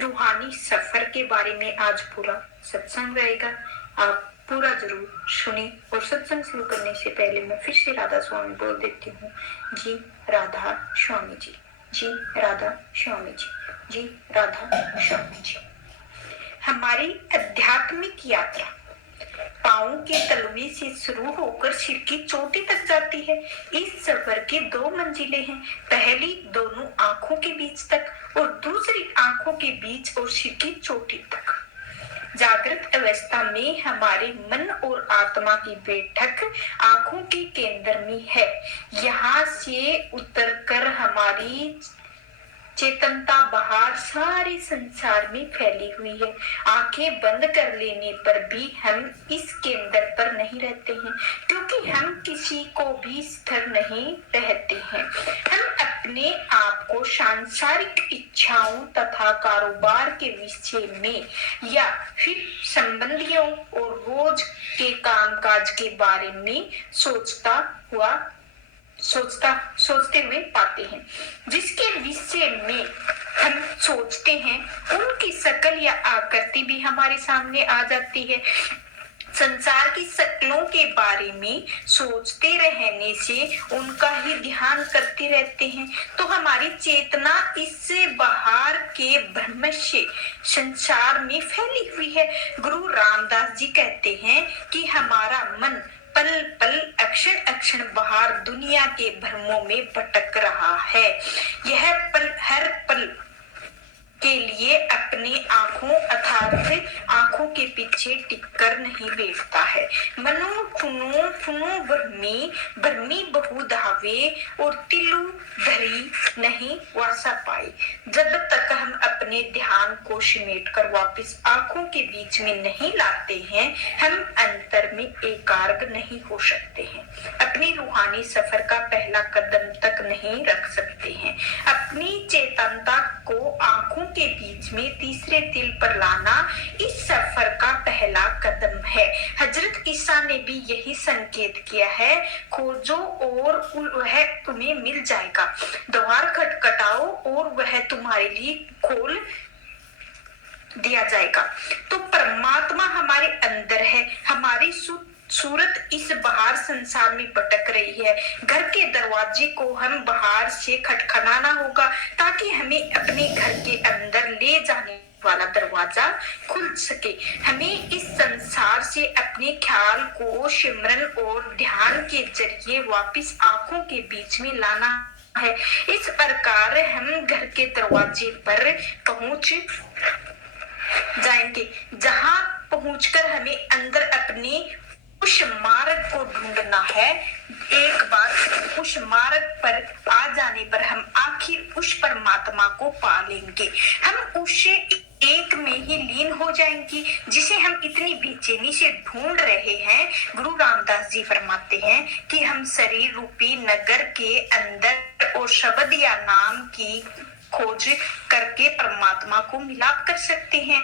रूहानी सफर के बारे में आज पूरा सत्संग रहेगा। आप पूरा जरूर सुने। और सत्संग शुरू करने से पहले मैं फिर से राधा स्वामी बोल देती हूँ। जी राधा स्वामी जी, जी राधा स्वामी जी, जी राधा स्वामी जी। हमारी आध्यात्मिक यात्रा पांव के तलवे से शुरू होकर सिर की चोटी तक जाती है। इस सफर की 2 मंजिलें हैं। पहली दोनों आंखों के बीच तक और दूसरी आंखों के बीच और सिर की चोटी तक। जागृत अवस्था में हमारे मन और आत्मा की बैठक आंखों के केंद्र में है। यहाँ से उतरकर हमारी चेतनता बाहर सारे संसार में फैली हुई है। आंखें बंद कर लेने पर भी हम इस केंद्र पर नहीं रहते हैं, क्योंकि हम किसी को भी स्थिर नहीं रहते हैं। हम अपने आप को सांसारिक इच्छाओं तथा कारोबार के विषय में या फिर संबंधियों और रोज के कामकाज के बारे में सोचते हुए पाते हैं। जिसके विषय में हम सोचते हैं उनकी शक्ल या आकृति भी हमारे सामने आ जाती है। संसार की शक्लों के बारे में सोचते रहने से उनका ही ध्यान करते रहते हैं, तो हमारी चेतना इससे बाहर के ब्रह्म से संसार में फैली हुई है। गुरु रामदास जी कहते हैं कि हमारा मन पल पल अक्षण अक्षण बाहर दुनिया के भ्रमों में भटक रहा है। यह पल हर पल के लिए अपने आंखों अर्थात आंखों के पीछे टिककर नहीं बैठता है। मनो फुनो फुनो भरमी बहु धावे और तिलु धरी नहीं वासा पाई। जब तक हम अपने ध्यान को समेटकर वापस आंखों के बीच में नहीं लाते हैं, हम अंतर में एकाग्र नहीं हो सकते हैं। अपनी रूहानी सफर का पहला कदम तक नहीं रख सकते हैं। अपनी चेतनता को आंखों के बीच में तीसरे तिल पर लाना इस सफर का पहला कदम है। हजरत ईसा ने भी यही संकेत किया है, खोजो और वह तुम्हें मिल जाएगा, द्वार खटखटाओ और वह तुम्हारे लिए खोल दिया जाएगा। तो परमात्मा हमारे अंदर है। हमारी सूरत इस बाहर संसार में भटक रही है। घर के दरवाजे को हम बाहर से खटखटाना होगा ताकि हमें अपने घर के अंदर ले जाने वाला दरवाजा खुल सके। हमें इस संसार से अपने ख्याल को सिमरन और ध्यान के जरिए वापस आंखों के बीच में लाना है। इस प्रकार हम घर के दरवाजे पर पहुंच जाएंगे, जहां पहुंचकर हमें अंदर अपने उस मार्ग को ढूंढना है। एक बार उस मार्ग पर आ जाने पर हम आखिर उस परमात्मा को पा लेंगे। हम उससे एक में ही लीन हो जाएंगे, जिसे हम इतनी बेचैनी से ढूंढ रहे हैं। गुरु रामदास जी फरमाते हैं कि हम शरीर रूपी नगर के अंदर और शब्द या नाम की खोज करके परमात्मा को मिलाप कर सकते हैं।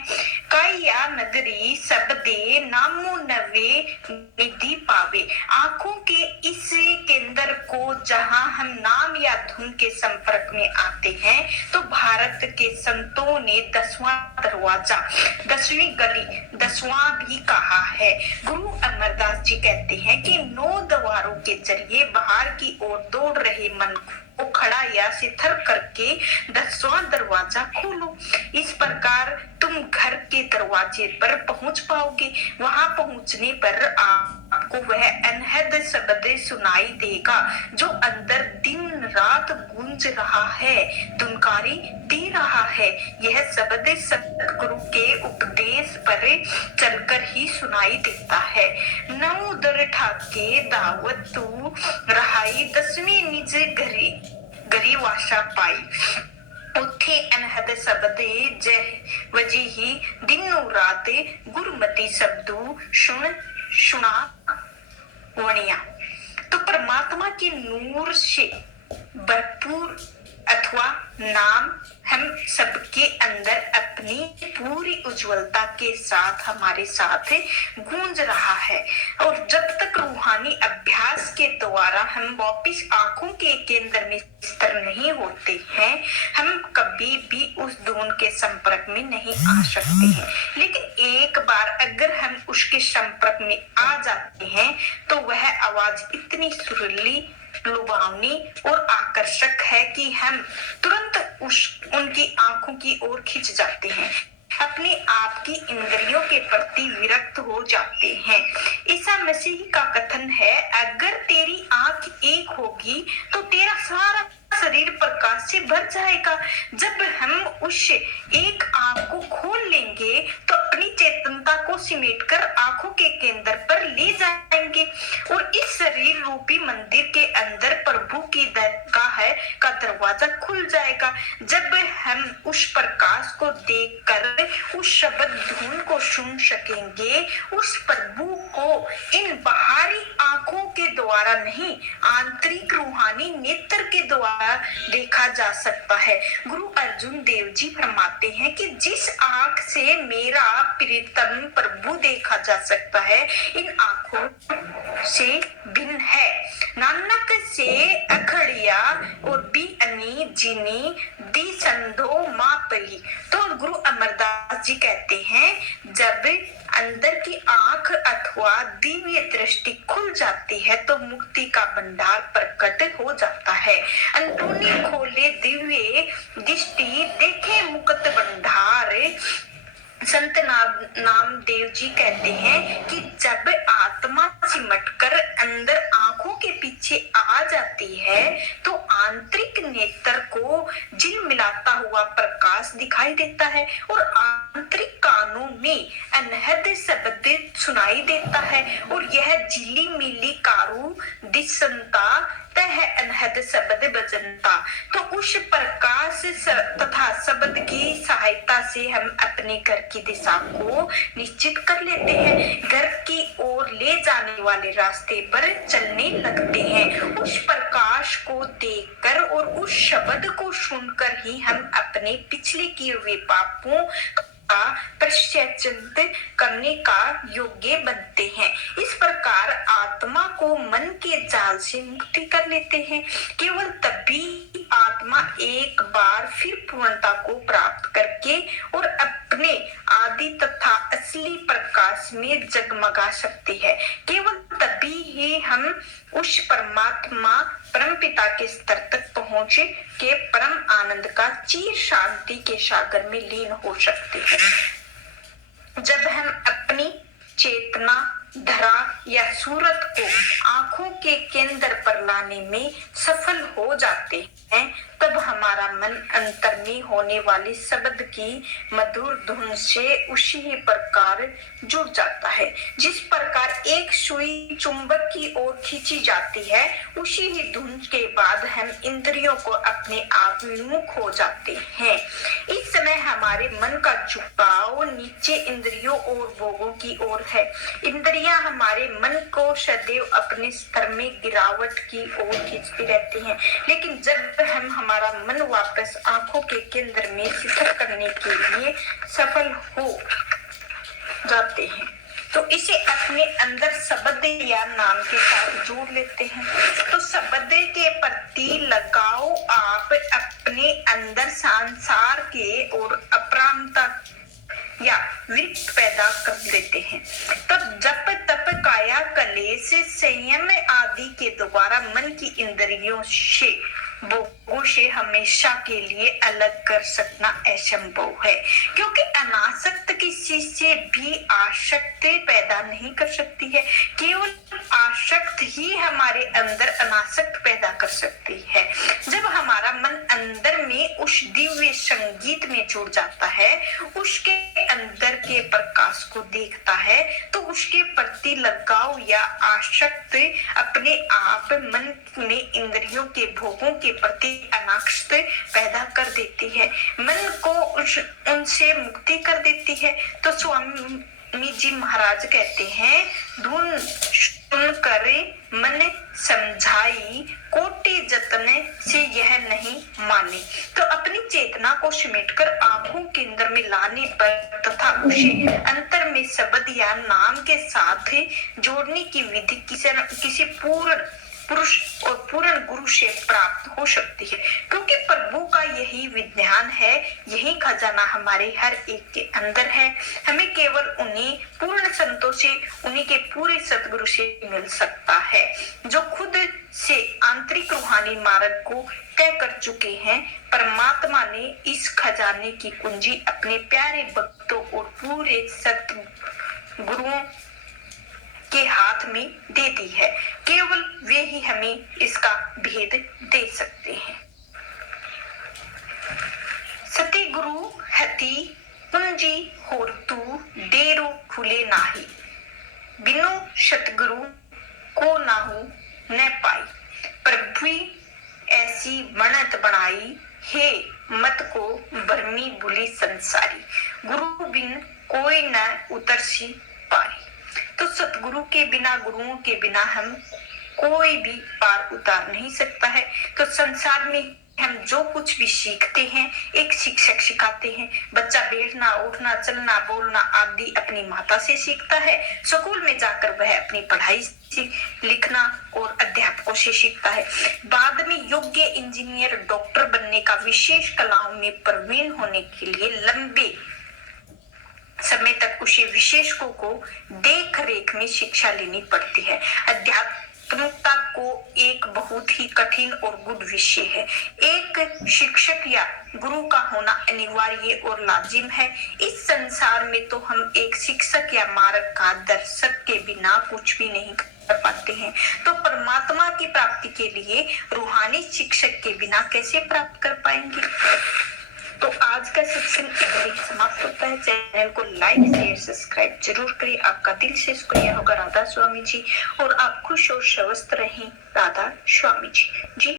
काया नगरी सबदे नामो नवे निधि पावे। आंखों के इस केंद्र को जहां हम नाम या धुन के संपर्क में आते हैं, तो भारत के संतों ने 10वां दरवाजा, 10वीं गली, 10वां भी कहा है। गुरु अमरदास जी कहते हैं कि 9 द्वारों के जरिए बाहर की ओर दौड़ रहे मन को खड़ा या शिथिल करके 10वां दरवाजा खोलो। इस प्रकार तुम घर के दरवाजे पर पहुंच पाओगे। वहां पहुंचने पर आपको वह अनहद शब्द सुनाई देगा जो अंदर दिन रात गूंज रहा है, दुनकारी दे रहा है। यह शब्द सतगुरु के उपदेश पर चलकर ही सुनाई देता है। नौ दर ठाके दावत तू रहाई, 10वीं निज घरी वाशा पाई। उथे अनहद शब्दे जह वजीही, दिनों रात गुरमति शब्दों सुना वणिया। तो परमात्मा के नूर से भरपूर अथवा नाम हम सबके अंदर अपनी पूरी उज्जवलता के साथ हमारे साथ गूंज रहा है। और जब तक रूहानी अभ्यास के द्वारा हम वापिस आंखों के केंद्र में स्थिर नहीं होते हैं, हम कभी भी उस धुन के संपर्क में नहीं आ सकते हैं। लेकिन एक बार अगर हम उसके संपर्क में आ जाते हैं तो वह आवाज इतनी सुरीली, लुभावनी और आकर्षक है कि हम तुरंत उनकी आंखों की ओर खिंच जाते हैं, अपने आप की इंद्रियों के प्रति विरक्त हो जाते हैं। ईसा मसीह का कथन है, अगर तेरी आंख एक होगी तो तेरा सारा शरीर प्रकाश से भर जाएगा। जब हम उस एक आंख को खोल लेंगे तो अपनी चेतनता को सिमेटकर आंखों के केंद्र पर ले जाएंगे और इस शरीर रूपी मंदिर के अंदर प्रभु की दरगाह का दरवाजा खुल जाएगा। जब हम उस प्रकाश को देखकर उस शब्द धुन को सुन सकेंगे, उस प्रभु को इन बाहरी आंखों के द्वारा नहीं, आंतरिक रूहानी नेत्र के द्वारा देखा जा सकता है। गुरु अर्जुन देव जी फरमाते हैं कि जिस आंख से मेरा प्रियतम प्रभु देखा जा सकता है, इन आंखों से भिन्न है। नानक से अखड़िया और बी अनी जिनी दी संधो माँ पही। तो गुरु अमरदास जी कहते हैं, जब अंदर की आंख अथवा दिव्य दृष्टि खुल जाती है तो मुक्ति का भंडार प्रकट हो जाता है। अंदरूनी खोले दिव्य दृष्टि देखे मुक्त भंडार। संत नामदेव जी कहते हैं कि जब आत्मा सिमटकर अंदर आंखों के पीछे आ जाती है तो आंतरिक नेत्र को झिलमिलाता हुआ प्रकाश दिखाई देता है और आंतरिक कानों में अनहद शब्द सुनाई देता है और यह झिली मिली कारू दिशंता है अनहद शब्द बजनता। तो उस प्रकाश तथा शब्द की सहायता से हम अपने घर की दिशा को निश्चित कर लेते हैं, घर की ओर ले जाने वाले रास्ते पर चलने लगते हैं। उस प्रकाश को देखकर और उस शब्द को सुनकर ही हम अपने पिछले किए हुए पापों का प्रायश्चित करने का योग्य बनते हैं। इस प्रकार आत्मा को मन के जाल से मुक्ति कर लेते हैं। केवल तभी आत्मा एक बार फिर पूर्णता को प्राप्त करके और अपने आदि तथा असली प्रकाश में जगमगा सकती है। केवल तभी ही हम उस परमात्मा परम पिता के स्तर तक पहुंचे के परम आनंद का चीर शांति के सागर में लीन हो सकते हैं। जब हम अपनी चेतना धरा या सूरत को आंखों के केंद्र पर लाने में सफल हो जाते हैं, तब हमारा मन अंतर में होने वाली शब्द की मधुर धुन से उसी ही प्रकार जुड़ जाता है। जिस प्रकार एक सुई चुंबक की ओर खींची जाती है, उसी ही धुन के बाद हम इंद्रियों को अपने आप विमुख हो जाते हैं। इस समय हमारे मन का झुकाव नीचे इंद्रियों और भोगों की ओर है। इंद्रियां हमारे मन को सदैव अपने स्तर में गिरावट की ओर खींचती रहती हैं, लेकिन जब हम हमारा मन वापस आंखों के केंद्र में स्थिर करने के लिए सफल हो जाते हैं तो इसे अपने अंदर शब्द या नाम के साथ जोड़ लेते हैं। तो शब्द के प्रति लगाओ आप अपने अंदर संसार के और अपरामता या विरक्त पैदा कर देते हैं। तब जप तप काया कलेश संयम आदि के द्वारा मन की इंद्रियों से भोगों से हमेशा के लिए अलग कर सकना असंभव है, क्योंकि अनासक्त किसी से भी आसक्ति पैदा नहीं कर सकती है। केवल आसक्त ही हमारे अंदर अनासक्त पैदा कर सकती है। जब हमारा मन अंदर में उस दिव्य संगीत में जुड़ जाता है, उसके अंदर के प्रकाश को देखता है, तो उसके प्रति लगाव या आसक्त अपने आप मन में इंद्रियों के भोगों के प्रति अनासक्त पैदा कर देती है, मन को उनसे मुक्ति कर देती है। तो स्वामी जी महाराज कहते हैं, धुन सुन करे मन समझाई कोटि जतन से यह नहीं माने। तो अपनी चेतना को समेटकर आंखों के अंदर में लाने पर तथा उसे अंतर में शब्द या नाम के साथ जोड़ने की विधि किसी पूर्ण पुरुष और पूर्ण गुरु से प्राप्त हो सकती है, क्योंकि प्रभु का यही विज्ञान है, यही खजाना हमारे हर एक के अंदर है। हमें केवल उन्हीं पूर्ण संतों से, उन्हीं के पूरे सतगुरु से मिल सकता है, जो खुद से आंतरिक रूहानी मार्ग को तय कर चुके हैं। परमात्मा ने इस खजाने की कुंजी अपने प्यारे भक्तों और पूरे सतगुरुओं के हाथ में दे दी है। केवल वे ही हमें इसका भेद दे सकते हैं। सती गुरु हति कुंजी होर तू डेरो खुले नाही, बिनु सतगुरु को नाहू न पाई। प्रभु ऐसी बनत बनाई, हे मत को बरमी बुली संसारी, गुरु बिन कोई न उतरसी पारी। तो सतगुरु के बिना, गुरुओं के बिना हम कोई भी पार उतार नहीं सकता है। तो संसार में हम जो कुछ भी सीखते हैं, एक शिक्षक सिखाते हैं। बच्चा बैठना, उठना, चलना, बोलना आदि अपनी माता से सीखता है। स्कूल में जाकर वह अपनी पढ़ाई लिखना और अध्यापकों से सीखता है। बाद में योग्य इंजीनियर, डॉक्टर बनने का, विशेष कलाओं में प्रवीण होने के लिए लंबे समय तक उसे विशेषज्ञों को देख रेख में शिक्षा लेनी पड़ती है। अध्यात्मता को एक बहुत ही कठिन और गुड विषय है। एक शिक्षक या गुरु का होना अनिवार्य और लाजिम है। इस संसार में तो हम एक शिक्षक या मार्ग का दर्शक के बिना कुछ भी नहीं कर पाते हैं। तो परमात्मा की प्राप्ति के लिए रूहानी शिक्षक के बिना कैसे प्राप्त कर पाएंगे। तो आज का सत्संग यहीं समाप्त होता है। चैनल को लाइक, शेयर, सब्सक्राइब जरूर करें। आपका दिल से शुक्रिया होगा राधा स्वामी जी, और आप खुश और स्वस्थ रहें राधा स्वामी जी।